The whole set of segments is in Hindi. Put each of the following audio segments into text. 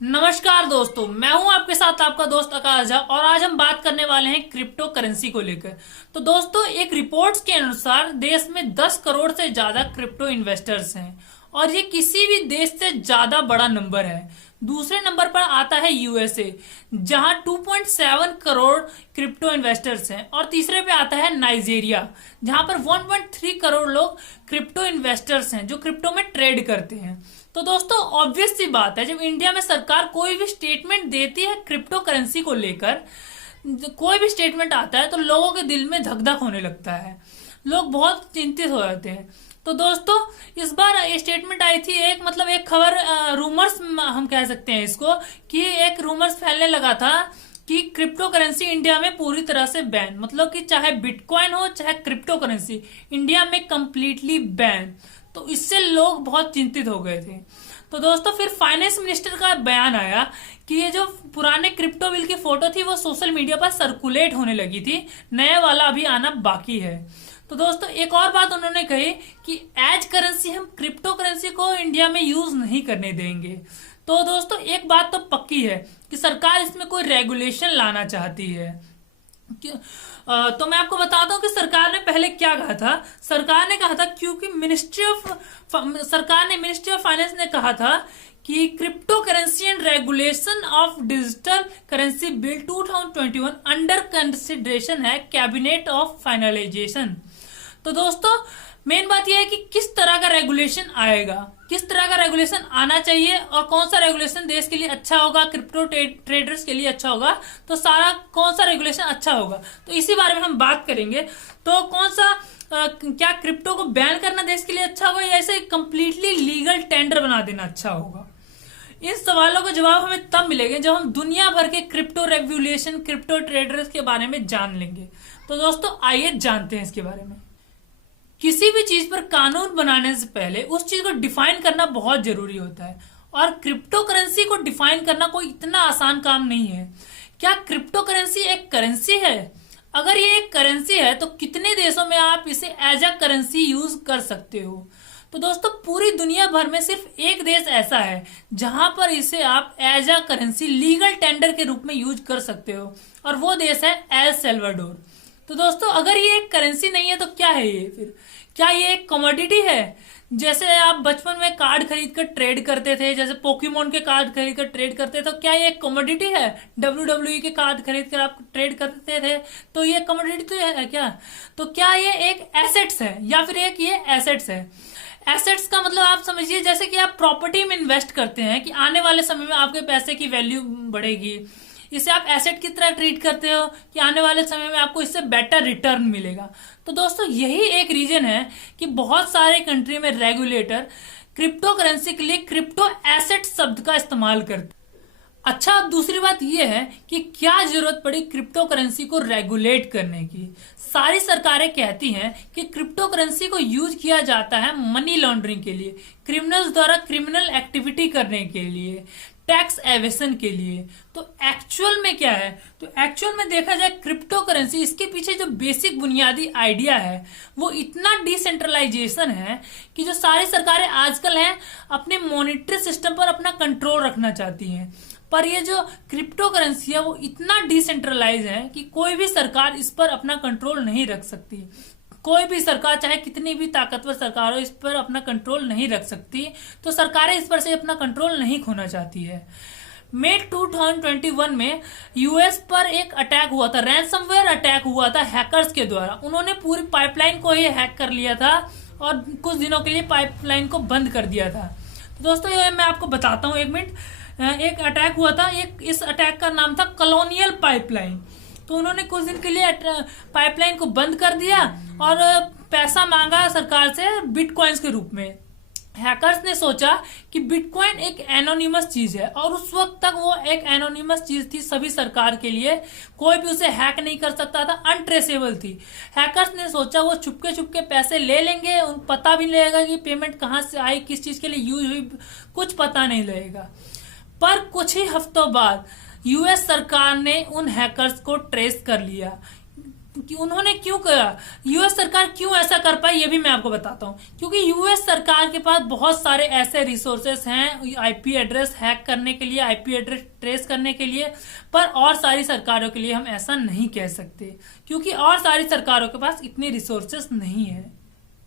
नमस्कार दोस्तों, मैं हूं आपके साथ आपका दोस्त आकाश झा और आज हम बात करने वाले हैं क्रिप्टो करेंसी को लेकर। तो दोस्तों, एक रिपोर्ट्स के अनुसार देश में 10 करोड़ से ज्यादा क्रिप्टो इन्वेस्टर्स हैं और ये किसी भी देश से ज्यादा बड़ा नंबर है। दूसरे नंबर पर आता है यूएसए, जहां 2.7 करोड़ क्रिप्टो इन्वेस्टर्स हैं, और तीसरे पे आता है नाइजीरिया, जहां पर 1.3 करोड़ लोग क्रिप्टो इन्वेस्टर्स हैं जो क्रिप्टो में ट्रेड करते हैं। तो दोस्तों, ऑब्वियस सी बात है, जब इंडिया में सरकार कोई भी स्टेटमेंट देती है क्रिप्टो करेंसी को लेकर, कोई भी स्टेटमेंट आता है तो लोगों के दिल में धक धक होने लगता है, लोग बहुत चिंतित हो जाते हैं। तो दोस्तों, इस बार ये स्टेटमेंट आई थी, एक खबर, रूमर्स हम कह सकते हैं इसको, कि एक रूमर्स फैलने लगा था कि क्रिप्टो करेंसी इंडिया में पूरी तरह से बैन, मतलब कि चाहे बिटकॉइन हो चाहे क्रिप्टो करेंसी, इंडिया में कंप्लीटली बैन। तो इससे लोग बहुत चिंतित हो गए थे। तो दोस्तों, फिर फाइनेंस मिनिस्टर का बयान आया कि ये जो पुराने क्रिप्टो बिल की फोटो थी वो सोशल मीडिया पर सर्कुलेट होने लगी थी, नया वाला अभी आना बाकी है। तो दोस्तों, एक और बात उन्होंने कही कि एज करेंसी हम क्रिप्टो करेंसी को इंडिया में यूज नहीं करने देंगे। तो दोस्तों, एक बात तो पक्की है कि सरकार इसमें कोई रेगुलेशन लाना चाहती है। तो मैं आपको बताता हूँ कि सरकार ने पहले क्या कहा था। सरकार ने कहा था, क्योंकि मिनिस्ट्री ऑफ फाइनेंस ने कहा था कि crypto currency and regulation of digital currency bill 2021 under consideration है कैबिनेट ऑफ फाइनलाइजेशन। तो दोस्तों, मेन बात यह है कि किस तरह का रेगुलेशन आएगा, किस तरह का रेगुलेशन आना चाहिए और कौन सा रेगुलेशन देश के लिए अच्छा होगा, क्रिप्टो ट्रेडर्स के लिए अच्छा होगा, तो सारा कौन सा रेगुलेशन अच्छा होगा, तो इसी बारे में हम बात करेंगे। तो कौन सा क्या क्रिप्टो को बैन करना देश के लिए अच्छा होगा या ऐसे कंप्लीटली लीगल टेंडर बना देना अच्छा होगा? इन सवालों का जवाब हमें तब मिलेगा जब हम दुनिया भर के क्रिप्टो रेगुलेशन, क्रिप्टो ट्रेडर्स के बारे में जान लेंगे। तो दोस्तों, आइए जानते हैं इसके बारे में। किसी भी चीज पर कानून बनाने से पहले उस चीज को डिफाइन करना बहुत जरूरी होता है, और क्रिप्टो करेंसी को डिफाइन करना कोई इतना आसान काम नहीं है। क्या क्रिप्टो करेंसी एक करेंसी है? अगर ये एक करेंसी है तो कितने देशों में आप इसे एज अ करेंसी यूज कर सकते हो? तो दोस्तों, पूरी दुनिया भर में सिर्फ एक देश ऐसा है जहां पर इसे आप as a currency legal tender के रूप में यूज कर सकते हो, और वो देश है एल सल्वाडोर। तो दोस्तों, अगर ये एक करेंसी नहीं है तो क्या है ये? फिर क्या ये एक कमोडिटी है? जैसे आप बचपन में कार्ड खरीद कर ट्रेड करते थे, जैसे पोकेमोन के कार्ड खरीद कर ट्रेड करते थे, तो क्या ये एक कमोडिटी है? WWE के कार्ड खरीद कर आप ट्रेड करते थे, तो ये कमोडिटी तो है क्या? तो क्या ये एक एसेट्स है या फिर एक ये एसेट्स है? एसेट्स का मतलब आप समझिए जैसे कि आप प्रॉपर्टी में इन्वेस्ट करते हैं कि आने वाले समय में आपके पैसे की वैल्यू बढ़ेगी, इसे आप एसेट की तरह ट्रीट करते हो कि आने वाले समय में आपको इससे बेटर रिटर्न मिलेगा। तो दोस्तों, यही एक रीजन है कि बहुत सारे कंट्री में रेगुलेटर क्रिप्टो करेंसी के लिए क्रिप्टो एसेट शब्द का इस्तेमाल करते। अच्छा, अब दूसरी बात यह है कि क्या जरूरत पड़ी क्रिप्टो करेंसी को रेगुलेट करने की? सारी सरकारें कहती हैं कि क्रिप्टो करेंसी को यूज किया जाता है मनी लॉन्ड्रिंग के लिए, क्रिमिनल्स द्वारा क्रिमिनल एक्टिविटी करने के लिए, टैक्स एवेशन के लिए। तो एक्चुअल में क्या है? तो एक्चुअल में देखा जाए क्रिप्टो करेंसी, इसके पीछे जो बेसिक बुनियादी आइडिया है वो इतना डिसेंट्रलाइजेशन है कि जो सारी सरकारें आजकल हैं अपने मॉनिटरी सिस्टम पर अपना कंट्रोल रखना चाहती हैं, पर ये जो क्रिप्टो करेंसी है वो इतना डिसेंट्रलाइज है कि कोई भी सरकार इस पर अपना कंट्रोल नहीं रख सकती। कोई भी सरकार, चाहे कितनी भी ताकतवर सरकार हो, इस पर अपना कंट्रोल नहीं रख सकती। तो सरकारें इस पर से अपना कंट्रोल नहीं खोना चाहती है। मई 2021 में यूएस पर एक अटैक हुआ था, रैंसमवेयर अटैक हुआ था हैकर्स के द्वारा। उन्होंने पूरी पाइपलाइन को ही हैक कर लिया था और कुछ दिनों के लिए पाइपलाइन को बंद कर दिया था। तो दोस्तों, ये मैं आपको बताता हूँ, एक मिनट। एक अटैक हुआ था, इस अटैक का नाम था कॉलोनियल पाइपलाइन। तो उन्होंने कुछ दिन के लिए पाइपलाइन को बंद कर दिया और पैसा मांगा सरकार से बिटकॉइंस के रूप में। हैकर्स ने सोचा कि बिटकॉइन एक एनोनिमस चीज है, और उस वक्त तक वो एक एनोनिमस चीज थी सभी सरकार के लिए, कोई भी उसे हैक नहीं कर सकता था, अनट्रेसेबल थी। हैकर्स ने सोचा वो चुपके चुपके पैसे ले लेंगे, उन पता भी नहीं लगेगा कि पेमेंट कहाँ से आई, किस चीज के लिए यूज हुई, कुछ पता नहीं लगेगा। पर कुछ ही हफ्तों बाद यूएस सरकार ने उन हैकर्स को ट्रेस कर लिया। कि उन्होंने क्यों करा, यूएस सरकार क्यों ऐसा कर पाई, ये भी मैं आपको बताता हूँ। क्योंकि यूएस सरकार के पास बहुत सारे ऐसे रिसोर्सेस हैं आईपी एड्रेस हैक करने के लिए, आईपी एड्रेस ट्रेस करने के लिए, पर और सारी सरकारों के लिए हम ऐसा नहीं कह सकते, क्योंकि और सारी सरकारों के पास इतने रिसोर्सेस नहीं है।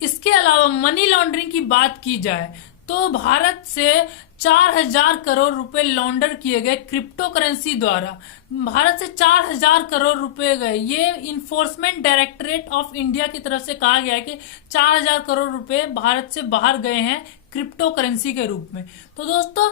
इसके अलावा मनी लॉन्ड्रिंग की बात की जाए तो भारत से 4,000 करोड़ रुपए लॉन्डर किए गए क्रिप्टो करेंसी द्वारा। भारत से 4,000 करोड़ रुपए गए, ये इन्फोर्समेंट डायरेक्टरेट ऑफ इंडिया की तरफ से कहा गया है कि 4,000 करोड़ रुपए भारत से बाहर गए हैं क्रिप्टो करेंसी के रूप में। तो दोस्तों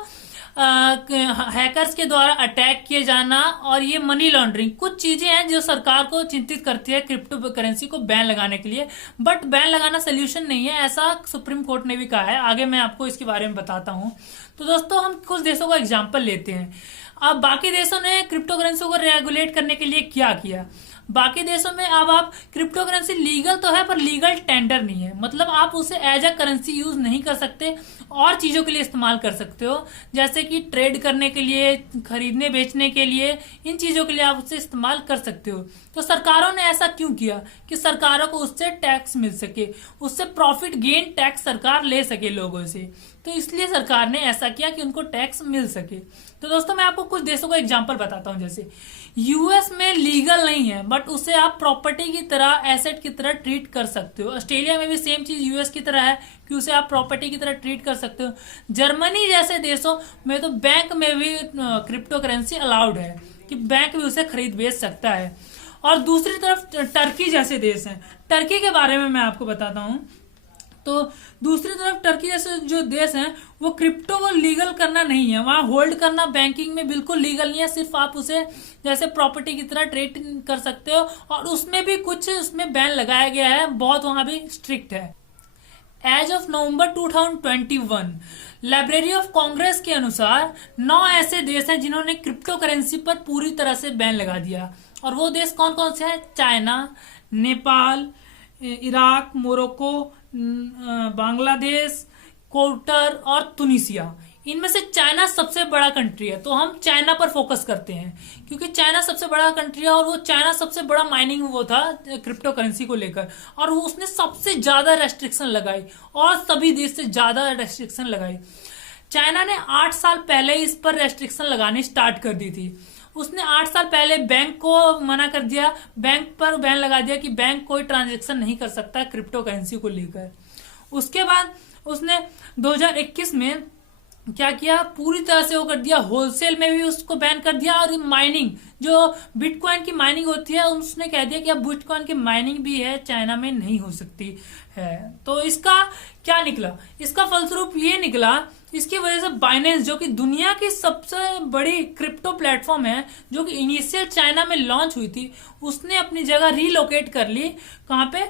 हैकर्स के द्वारा अटैक किए जाना और ये मनी लॉन्ड्रिंग कुछ चीजें हैं जो सरकार को चिंतित करती है क्रिप्टो करेंसी को बैन लगाने के लिए। बट बैन लगाना सोल्यूशन नहीं है, ऐसा सुप्रीम कोर्ट ने भी कहा है। आगे मैं आपको इसके बारे में बताता हूं। तो दोस्तों हम कुछ देशों का एग्जाम्पल लेते हैं। अब बाकी देशों ने क्रिप्टो करेंसी को रेगुलेट करने के लिए क्या किया। बाकी देशों में अब आप क्रिप्टो करेंसी लीगल तो है पर लीगल टेंडर नहीं है, मतलब आप उसे एज अ करेंसी यूज नहीं कर सकते, और चीजों के लिए इस्तेमाल कर सकते हो, जैसे कि ट्रेड करने के लिए, खरीदने बेचने के लिए, इन चीजों के लिए आप उसे इस्तेमाल कर सकते हो। तो सरकारों ने ऐसा क्यों किया कि सरकारों को उससे टैक्स मिल सके, उससे प्रॉफिट गेन टैक्स सरकार ले सके लोगों से। तो इसलिए सरकार ने ऐसा किया कि उनको टैक्स मिल सके। तो दोस्तों मैं आपको कुछ देशों का एग्जांपल बताता हूं। जैसे यूएस में लीगल नहीं है बट उसे आप प्रॉपर्टी की तरह, एसेट की तरह ट्रीट कर सकते हो। ऑस्ट्रेलिया में भी सेम चीज यूएस की तरह है कि उसे आप प्रॉपर्टी की तरह ट्रीट कर सकते हो। जर्मनी जैसे देशों में तो बैंक में भी क्रिप्टो करेंसी अलाउड है कि बैंक भी उसे खरीद बेच सकता है। और दूसरी तरफ टर्की जैसे देश हैं, टर्की के बारे में मैं आपको बताता हूं। तो दूसरी तरफ टर्की जैसे जो देश हैं वो क्रिप्टो को लीगल करना नहीं है, वहां होल्ड करना बैंकिंग में बिल्कुल लीगल नहीं है, सिर्फ आप उसे जैसे प्रॉपर्टी की तरह ट्रेड कर सकते हो, और उसमें भी कुछ उसमें बैन लगाया गया है, बहुत वहां भी स्ट्रिक्ट है। As of November 2021 library of Congress के अनुसार 9 ऐसे देश हैं जिन्होंने क्रिप्टो करेंसी पर पूरी तरह से बैन लगा दिया। और वो देश कौन कौन से हैं? China, Nepal, Iraq, Morocco, Bangladesh, Qatar और तुनिसिया। इनमें से चाइना सबसे बड़ा कंट्री है, तो हम चाइना पर फोकस करते हैं क्योंकि चाइना सबसे बड़ा कंट्री है और वो चाइना सबसे बड़ा माइनिंग वो था क्रिप्टो करेंसी को लेकर, और वो उसने सबसे ज्यादा रेस्ट्रिक्शन लगाई और सभी देश से ज्यादा रेस्ट्रिक्शन लगाई। चाइना ने 8 साल पहले इस पर रेस्ट्रिक्शन लगानी स्टार्ट कर दी थी। उसने 8 साल पहले बैंक को मना कर दिया, बैंक पर बैन लगा दिया कि बैंक कोई ट्रांजैक्शन नहीं कर सकता क्रिप्टो करेंसी को लेकर। उसके बाद उसने 2021 में क्या किया, पूरी तरह से वो कर दिया, होलसेल में भी उसको बैन कर दिया, और माइनिंग जो बिटकॉइन की माइनिंग होती है उसने कह दिया कि अब बिटकॉइन की माइनिंग भी है चाइना में नहीं हो सकती है। तो इसका क्या निकला? इसका फलस्वरूप ये निकला, इसकी वजह से बाइनेंस जो कि दुनिया की सबसे बड़ी क्रिप्टो प्लेटफॉर्म है, जो कि इनिशियल चाइना में लॉन्च हुई थी, उसने अपनी जगह रीलोकेट कर ली। कहां पे?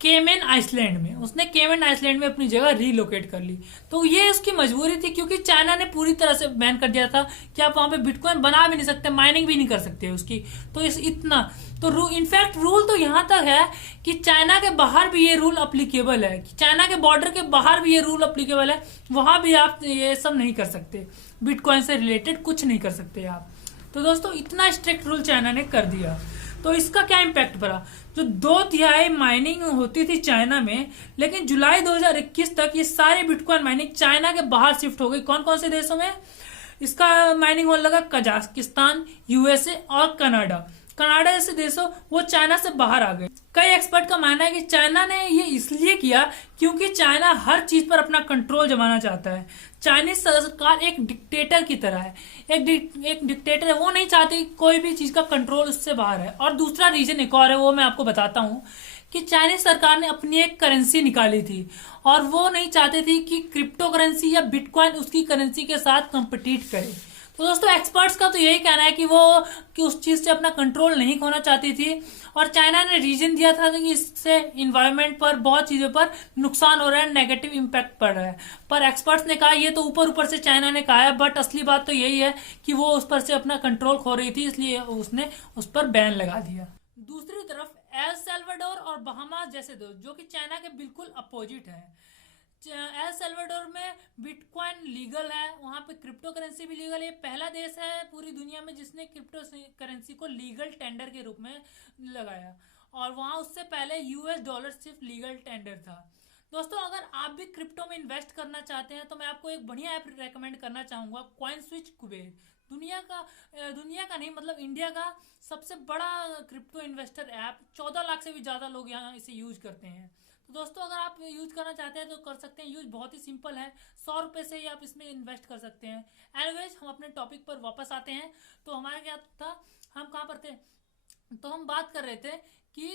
केमन आइसलैंड में। उसने केमन आइसलैंड में अपनी जगह रीलोकेट कर ली। तो ये उसकी मजबूरी थी क्योंकि चाइना ने पूरी तरह से बैन कर दिया था कि आप वहां पे बिटकॉइन बना भी नहीं सकते, माइनिंग भी नहीं कर सकते उसकी। तो इतना तो इनफैक्ट रूल तो यहां तक है कि चाइना के बाहर भी ये रूल अप्लीकेबल है, कि चाइना के बॉर्डर के बाहर भी ये रूल अप्लीकेबल है, वहां भी आप ये सब नहीं कर सकते, बिटकॉइन से रिलेटेड कुछ नहीं कर सकते आप। तो दोस्तों इतना स्ट्रिक्ट रूल चाइना ने कर दिया। तो इसका क्या इम्पैक्ट पड़ा? जो 2/3 माइनिंग होती थी चाइना में, लेकिन जुलाई 2021 तक ये सारे बिटकॉइन माइनिंग चाइना के बाहर शिफ्ट हो गई। कौन कौन से देशों में इसका माइनिंग होने लगा? कजाकिस्तान, यूएसए और कनाडा। कनाडा जैसे देशों वो चाइना से बाहर आ गए। कई एक्सपर्ट का मानना है कि चाइना ने ये इसलिए किया क्योंकि चाइना हर चीज पर अपना कंट्रोल जमाना चाहता है। चाइनीज सरकार एक डिक्टेटर की तरह है, एक डिक्टेटर है, वो नहीं चाहती कोई भी चीज का कंट्रोल उससे बाहर है। और दूसरा रीजन एक और है, वो मैं आपको बताता हूँ कि चाइनीज सरकार ने अपनी एक करेंसी निकाली थी और वो नहीं चाहती थी कि क्रिप्टो करेंसी या बिटकॉइन उसकी करेंसी के साथ कंपीट करे। तो दोस्तों एक्सपर्ट्स का तो यही कहना है कि वो उस चीज से अपना कंट्रोल नहीं खोना चाहती थी, और चाइना ने रीजन दिया था कि इससे इन्वायरमेंट पर, बहुत चीजों पर नुकसान हो रहा है, नेगेटिव इम्पैक्ट पड़ रहा है। पर एक्सपर्ट्स ने कहा ये तो ऊपर ऊपर से चाइना ने कहा है, बट असली बात तो यही है कि वो उस पर से अपना कंट्रोल खो रही थी, इसलिए उसने उस पर बैन लगा दिया। दूसरी तरफ एल सल्वाडोर और बहामास जैसे देश जो कि चाइना के बिल्कुल अपोजिट है। एल सल्वाडोर में बिटकॉइन लीगल है, वहां पे क्रिप्टो करेंसी भी लीगल है। पहला देश है पूरी दुनिया में जिसने क्रिप्टो करेंसी को लीगल टेंडर के रूप में लगाया। और वहां उससे पहले यूएस डॉलर सिर्फ लीगल टेंडर था। दोस्तों अगर आप भी क्रिप्टो में इन्वेस्ट करना चाहते हैं तो मैं आपको एक बढ़िया ऐप रेकमेंड करना चाहूँगा, कॉइन स्विच कुबेर। दुनिया का नहीं मतलब इंडिया का सबसे बड़ा क्रिप्टो इन्वेस्टर ऐप। 14 लाख से भी ज़्यादा लोग यहाँ इसे यूज करते हैं। तो दोस्तों अगर आप यूज करना चाहते हैं तो कर सकते हैं यूज, बहुत ही सिंपल है। 100 रुपये से ही आप इसमें इन्वेस्ट कर सकते हैं। एनीवेज हम अपने टॉपिक पर वापस आते हैं। तो हमारा क्या था, हम कहाँ पर थे, तो हम बात कर रहे थे कि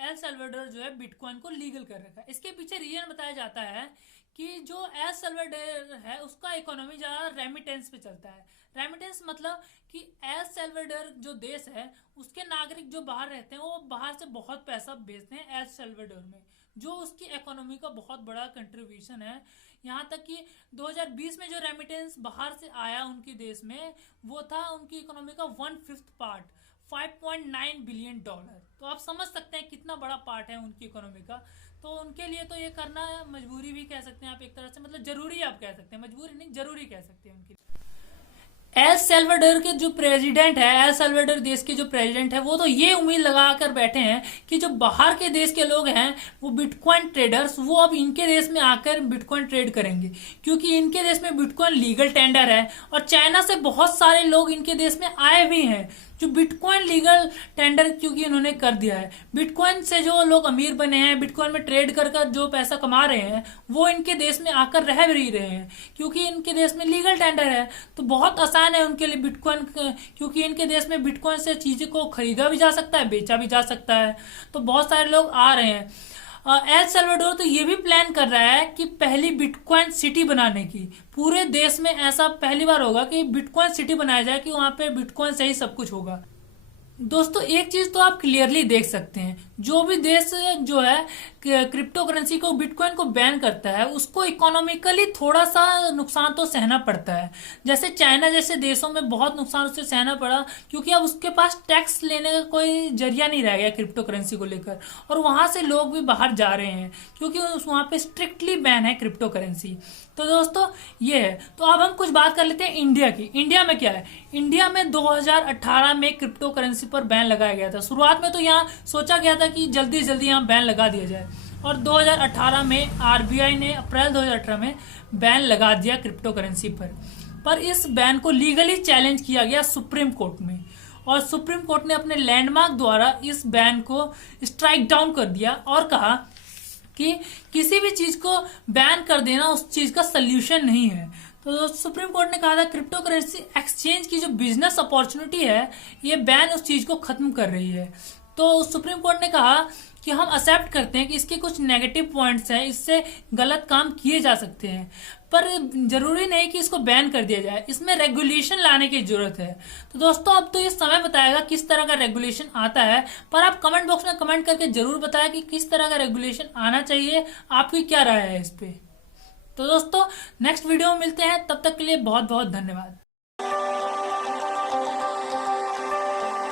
एल सल्वाडोर जो है बिटकॉइन को लीगल कर रखा है। इसके पीछे रीजन बताया जाता है कि जो एल सल्वाडोर है उसका इकोनॉमी ज़्यादा रेमिटेंस पे चलता है। रेमिटेंस मतलब कि एल सल्वाडोर जो देश है उसके नागरिक जो बाहर रहते हैं वो बाहर से बहुत पैसा भेजते हैं एल सल्वाडोर में, जो उसकी इकोनॉमी का बहुत बड़ा कंट्रीब्यूशन है। यहाँ तक कि 2020 में जो रेमिटेंस बाहर से आया उनके देश में वो था उनकी इकोनॉमी का 1/5 पार्ट, $5.9 बिलियन। तो आप समझ सकते हैं कितना बड़ा पार्ट है उनकी इकोनॉमी का। तो उनके लिए तो ये करना मजबूरी भी कह सकते हैं आप एक तरह से, मतलब जरूरी आप कह सकते हैं, मजबूरी नहीं जरूरी कह सकते हैं उनके लिए। एल सल्वाडोर के जो प्रेसिडेंट है, एल सल्वाडोर देश के जो प्रेसिडेंट है वो तो ये उम्मीद लगा कर बैठे हैं कि जो बाहर के देश के लोग हैं वो बिटकॉइन ट्रेडर्स वो अब इनके देश में आकर बिटकॉइन ट्रेड करेंगे, क्योंकि इनके देश में बिटकॉइन लीगल टेंडर है और चाइना से बहुत सारे लोग इनके देश में आए भी हैं जो बिटकॉइन लीगल टेंडर क्योंकि इन्होंने कर दिया है। बिटकॉइन से जो लोग अमीर बने हैं, बिटकॉइन में ट्रेड कर कर जो पैसा कमा रहे हैं वो इनके देश में आकर रह भी रहे हैं क्योंकि इनके देश में लीगल टेंडर है। तो बहुत आसान है उनके लिए बिटकॉइन, क्योंकि इनके देश में बिटकॉइन से चीज़ों को खरीदा भी जा सकता है, बेचा भी जा सकता है। तो बहुत सारे लोग आ रहे हैं। एल सल्वाडोर तो ये भी प्लान कर रहा है कि पहली बिटकॉइन सिटी बनाने की, पूरे देश में ऐसा पहली बार होगा कि बिटकॉइन सिटी बनाया जाए कि वहां पे बिटकॉइन से ही सब कुछ होगा। दोस्तों एक चीज तो आप क्लियरली देख सकते हैं, जो भी देश जो है क्रिप्टो करेंसी को बिटकॉइन को बैन करता है उसको इकोनॉमिकली थोड़ा सा नुकसान तो सहना पड़ता है। जैसे चाइना जैसे देशों में बहुत नुकसान उससे सहना पड़ा क्योंकि अब उसके पास टैक्स लेने का कोई जरिया नहीं रह गया क्रिप्टो करेंसी को लेकर, और वहां से लोग भी बाहर जा रहे हैं क्योंकि वहां पे स्ट्रिक्टली बैन है क्रिप्टो करेंसी। तो दोस्तों ये है। तो अब हम कुछ बात कर लेते हैं इंडिया की। इंडिया में क्या है, इंडिया में 2018 में क्रिप्टो करेंसी पर बैन लगाया गया था। शुरुआत में तो यहाँ सोचा गया था कि जल्दी जल्दी यहाँ बैन लगा दिया जाए और 2018 में आरबीआई ने अप्रैल 2018 में बैन लगा दिया क्रिप्टो करेंसी पर इस बैन को लीगली चैलेंज किया गया सुप्रीम कोर्ट में और सुप्रीम कोर्ट ने अपने लैंडमार्क द्वारा इस बैन को स्ट्राइक डाउन कर दिया और कहा कि किसी भी चीज को बैन कर देना उस चीज का सल्यूशन नहीं है। तो सुप्रीम कोर्ट ने कहा था क्रिप्टो करेंसी एक्सचेंज की जो बिजनेस अपॉर्चुनिटी है ये बैन उस चीज को खत्म कर रही है। तो सुप्रीम कोर्ट ने कहा कि हम एक्सेप्ट करते हैं कि इसके कुछ नेगेटिव पॉइंट्स हैं, इससे गलत काम किए जा सकते हैं, पर जरूरी नहीं कि इसको बैन कर दिया जाए, इसमें रेगुलेशन लाने की जरूरत है। तो दोस्तों अब तो ये समय बताएगा किस तरह का रेगुलेशन आता है, पर आप कमेंट बॉक्स में कमेंट करके जरूर बताएं कि किस तरह का रेगुलेशन आना चाहिए, आपकी क्या राय है इस पे। तो दोस्तों नेक्स्ट वीडियो में मिलते हैं, तब तक के लिए बहुत बहुत धन्यवाद।